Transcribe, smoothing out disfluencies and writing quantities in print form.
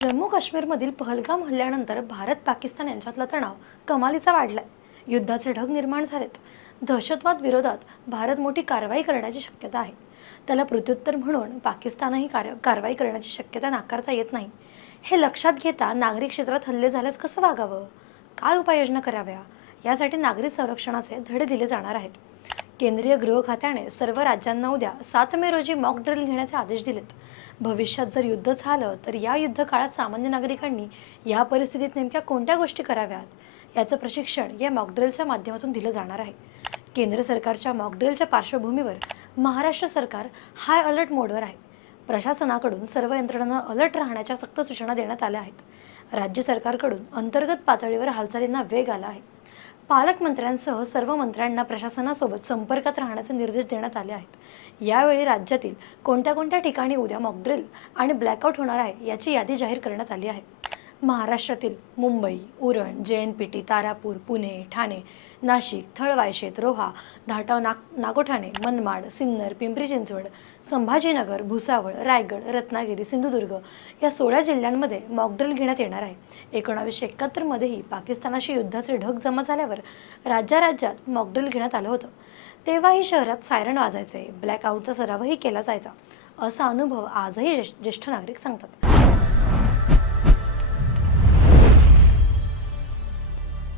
जम्मू काश्मीरमधील पहलगाम हल्ल्यानंतर भारत पाकिस्तान यांच्यातला तणाव कमालीचा वाढलाय. युद्धाचे ढग निर्माण झालेत. दहशतवाद विरोधात भारत मोठी कारवाई करण्याची शक्यता आहे. त्याला प्रत्युत्तर म्हणून पाकिस्तानही कारवाई करण्याची शक्यता नाकारता येत नाही. हे लक्षात घेता नागरी क्षेत्रात हल्ले झाल्यास कसं वागावं, काय उपाययोजना कराव्या, यासाठी नागरी संरक्षणाचे धडे दिले जाणार आहेत. केंद्रीय गृह खात्याने सर्व राज्यांना उद्या 7 मे रोजी मॉक ड्रिल घेण्याचे आदेश दिलेत. भविष्यात जर युद्ध झालं तर या युद्ध काळात सामान्य नागरिकांनी या परिस्थितीत नेमक्या कोणत्या गोष्टी कराव्यात याचं प्रशिक्षण या मॉक ड्रिलच्या माध्यमातून दिलं जाणार आहे. केंद्र सरकारच्या मॉक ड्रिलच्या पार्श्वभूमीवर महाराष्ट्र सरकार हाय अलर्ट मोडवर आहे. प्रशासनाकडून सर्व यंत्रणांना अलर्ट राहण्याच्या सक्त सूचना देण्यात आल्या आहेत. राज्य सरकारकडून अंतर्गत पातळीवर हालचालींना वेग आला आहे. पालकमंत्र्यांसह सर्व मंत्र्यांना प्रशासनासोबत संपर्कात राहण्याचे निर्देश देण्यात आले आहेत. यावेळी राज्यातील कोणत्या कोणत्या ठिकाणी उद्या मॉकड्रिल आणि ब्लॅकआउट होणार आहे याची यादी जाहीर करण्यात आली आहे. महाराष्ट्रातील मुंबई, उरण, JNPT, तारापूर, पुणे, ठाणे, नाशिक, थळवायशेत, रोहा, धाटाव, नागोठाणे, मनमाड, सिन्नर, पिंपरी चिंचवड, संभाजीनगर, भुसावळ, रायगड, रत्नागिरी, सिंधुदुर्ग या 16 जिल्ह्यांमध्ये मॉकड्रिल घेण्यात येणार आहे. 1971 मध्येही पाकिस्तानाशी युद्धाचे ढग जमा झाल्यावर राज्यात मॉकड्रिल घेण्यात आलं होतं. तेव्हाही शहरात सायरन वाजायचे, ब्लॅकआउटचा सरावही केला जायचा, असा अनुभव आजही ज्येष्ठ नागरिक सांगतात.